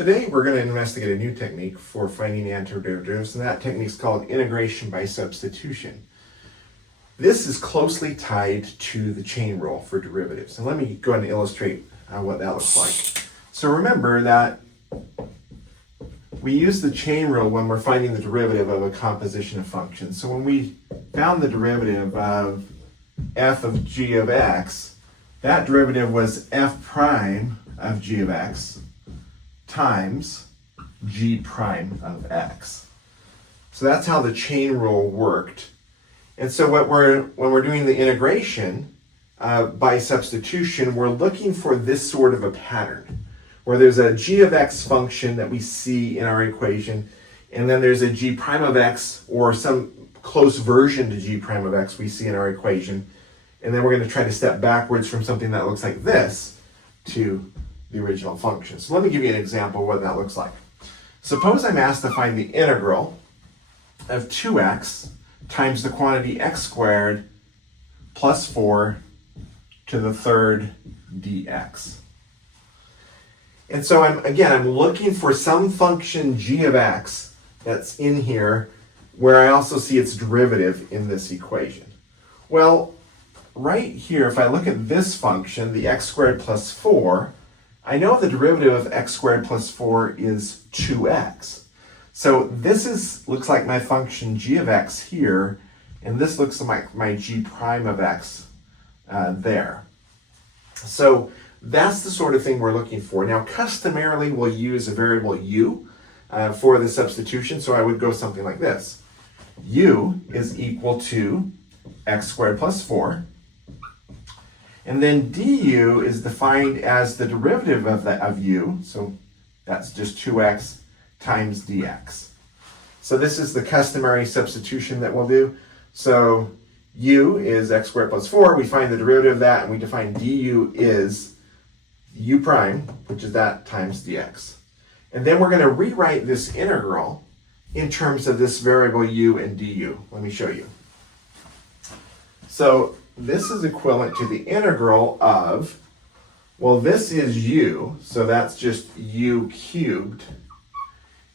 Today we're going to investigate a new technique for finding antiderivatives, and that technique is called integration by substitution. This is closely tied to the chain rule for derivatives. And let me go ahead and illustrate what that looks like. So remember that we use the chain rule when we're finding the derivative of a composition of functions. So when we found the derivative of f of g of x, that derivative was f prime of g of x times g prime of x. So that's how the chain rule worked. And so when we're doing the integration by substitution, we're looking for this sort of a pattern, where there's a g of x function that we see in our equation, and then there's a g prime of x, or some close version to g prime of x we see in our equation, and then we're going to try to step backwards from something that looks like this to the original function. So let me give you an example of what that looks like. Suppose I'm asked to find the integral of 2x times the quantity x squared plus 4 to the third dx. And so I'm looking for some function g of x that's in here where I also see its derivative in this equation. Well, right here, if I look at this function, the x squared plus 4, I know the derivative of x squared plus 4 is 2x. So this looks like my function g of x here, and this looks like my g prime of x there. So that's the sort of thing we're looking for. Now, customarily, we'll use a variable u for the substitution, so I would go something like this. U is equal to x squared plus 4. And then du is defined as the derivative of u, so that's just 2x times dx. So this is the customary substitution that we'll do. So u is x squared plus 4, we find the derivative of that, and we define du is u prime, which is that, times dx. And then we're going to rewrite this integral in terms of this variable u and du. Let me show you. So this is equivalent to the integral of, well, this is u, so that's just u cubed.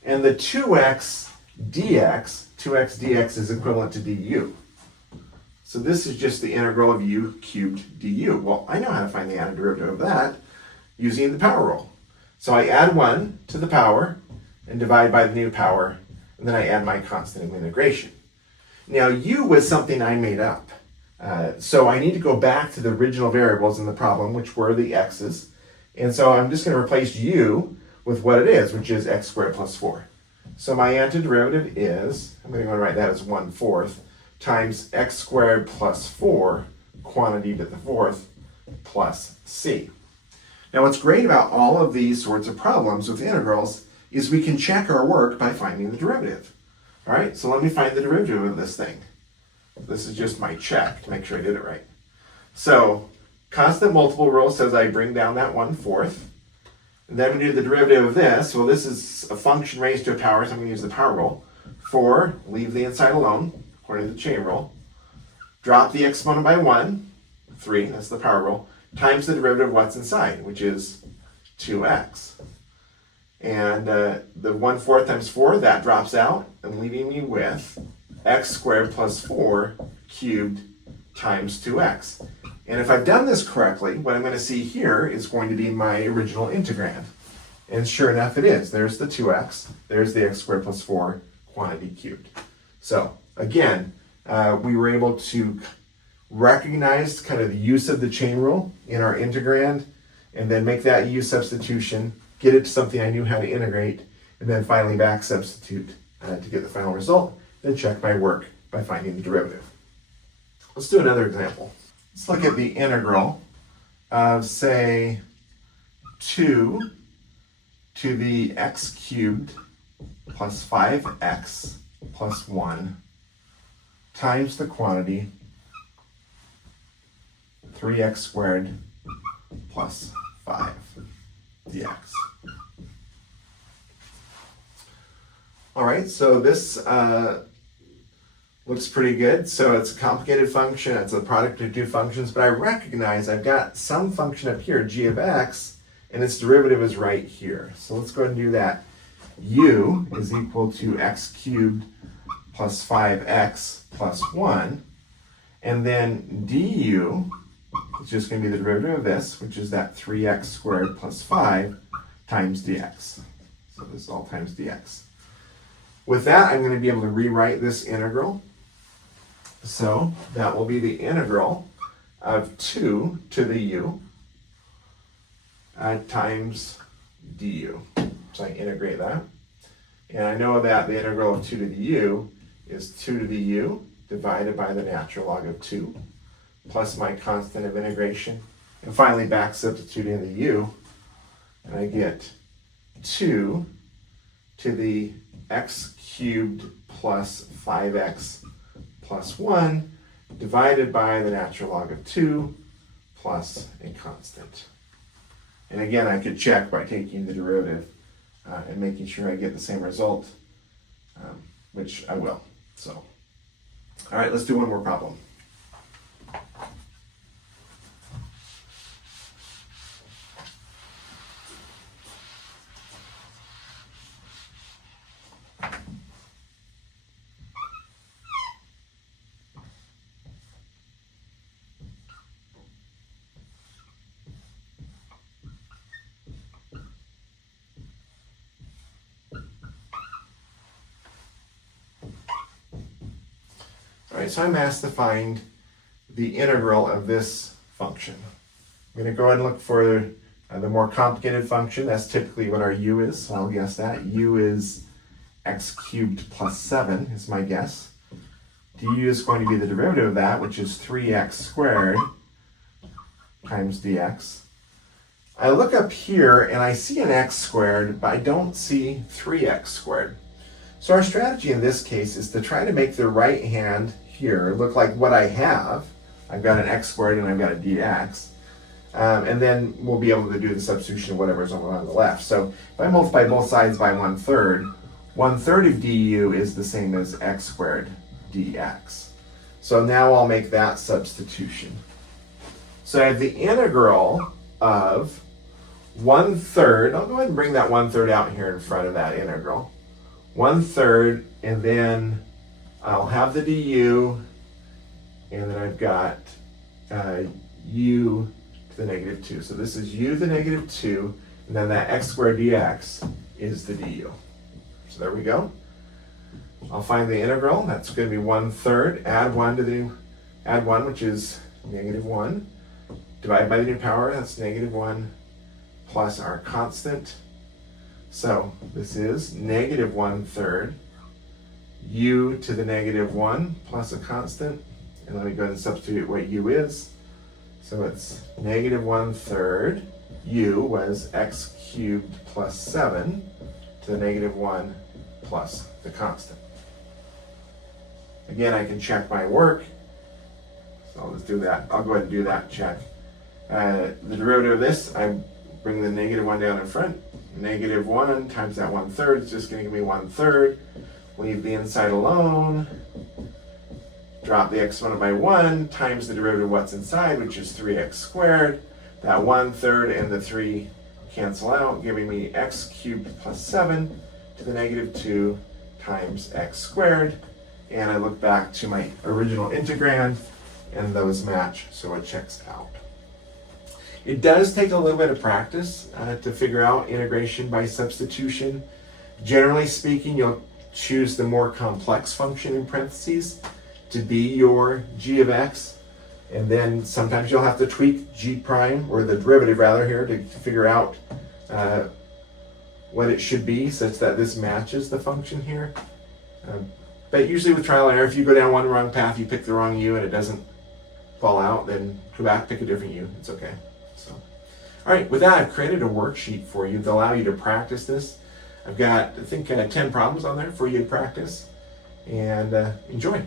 And the 2x dx is equivalent to du. So this is just the integral of u cubed du. Well, I know how to find the antiderivative of that using the power rule. So I add 1 to the power and divide by the new power, and then I add my constant of integration. Now, u was something I made up. So I need to go back to the original variables in the problem, which were the x's. And so I'm just going to replace u with what it is, which is x squared plus 4. So my antiderivative is, I'm going to go and write that as 1/4, times x squared plus 4, quantity to the fourth, plus c. Now what's great about all of these sorts of problems with integrals is we can check our work by finding the derivative. All right, so let me find the derivative of this thing. This is just my check to make sure I did it right. So constant multiple rule says I bring down that 1/4. And then we do the derivative of this. Well, this is a function raised to a power, so I'm going to use the power rule. 4, leave the inside alone, according to the chain rule. Drop the exponent by 1, 3, that's the power rule, times the derivative of what's inside, which is 2x. And the 1/4 times 4, that drops out, and leaving me with x squared plus 4 cubed times 2x. And if I've done this correctly, what I'm going to see here is going to be my original integrand. And sure enough, it is. There's the 2x, there's the x squared plus 4 quantity cubed. So again, we were able to recognize kind of the use of the chain rule in our integrand, and then make that u substitution, get it to something I knew how to integrate, and then finally back substitute to get the final result, then check my work by finding the derivative. Let's do another example. Let's look at the integral of, say, 2 to the x cubed plus 5x plus 1 times the quantity 3x squared plus 5 dx. All right, so this looks pretty good. So it's a complicated function. It's a product of two functions, but I recognize I've got some function up here, g of x, and its derivative is right here. So let's go ahead and do that. U is equal to x cubed plus 5x plus 1, and then du is just going to be the derivative of this, which is that 3x squared plus 5 times dx. So this is all times dx. With that, I'm going to be able to rewrite this integral. So that will be the integral of 2 to the u times du. So I integrate that. And I know that the integral of 2 to the u is 2 to the u divided by the natural log of 2 plus my constant of integration. And finally back substituting the u, and I get 2 to the x cubed plus 5x plus 1 divided by the natural log of 2 plus a constant. And again, I could check by taking the derivative and making sure I get the same result, which I will. So, all right, let's do one more problem. All right, so I'm asked to find the integral of this function. I'm going to go ahead and look for the more complicated function. That's typically what our u is, so I'll guess that. U is x cubed plus 7 is my guess. Du is going to be the derivative of that, which is 3x squared times dx. I look up here and I see an x squared, but I don't see 3x squared. So our strategy in this case is to try to make the right hand here look like what I have. I've got an x squared and I've got a dx. And then we'll be able to do the substitution of whatever's on the left. So if I multiply both sides by 1/3, 1/3 of du is the same as x squared dx. So now I'll make that substitution. So I have the integral of 1/3. I'll go ahead and bring that 1/3 out here in front of that integral. 1/3, and then I'll have the du, and then I've got u to the negative 2. So this is u to the negative 2, and then that x squared dx is the du. So there we go. I'll find the integral. That's going to be 1/3. Add 1, which is negative 1. Divided by the new power, that's negative 1, plus our constant. So this is negative 1/3 u to the negative 1 plus a constant. And let me go ahead and substitute what u is. So it's negative 1/3 u was x cubed plus 7 to the negative 1 plus the constant. Again, I can check my work. So I'll just do that. I'll go ahead and do that check. The derivative of this, I bring the negative 1 down in front. Negative 1 times that 1/3 is just going to give me 1/3. Leave the inside alone. Drop the exponent by 1 times the derivative of what's inside, which is 3x squared. That 1/3 and the 3 cancel out, giving me x cubed plus 7 to the negative 2 times x squared. And I look back to my original integrand, and those match, so it checks out. It does take a little bit of practice to figure out integration by substitution. Generally speaking, you'll choose the more complex function in parentheses to be your g of x, and then sometimes you'll have to tweak g prime, or the derivative rather here, to figure out what it should be such that this matches the function here. But usually with trial and error, if you go down one wrong path, you pick the wrong u and it doesn't fall out, then go back, pick a different u. It's okay. So, all right, with that, I've created a worksheet for you to allow you to practice this. I've got, I think, 10 problems on there for you to practice, and enjoy.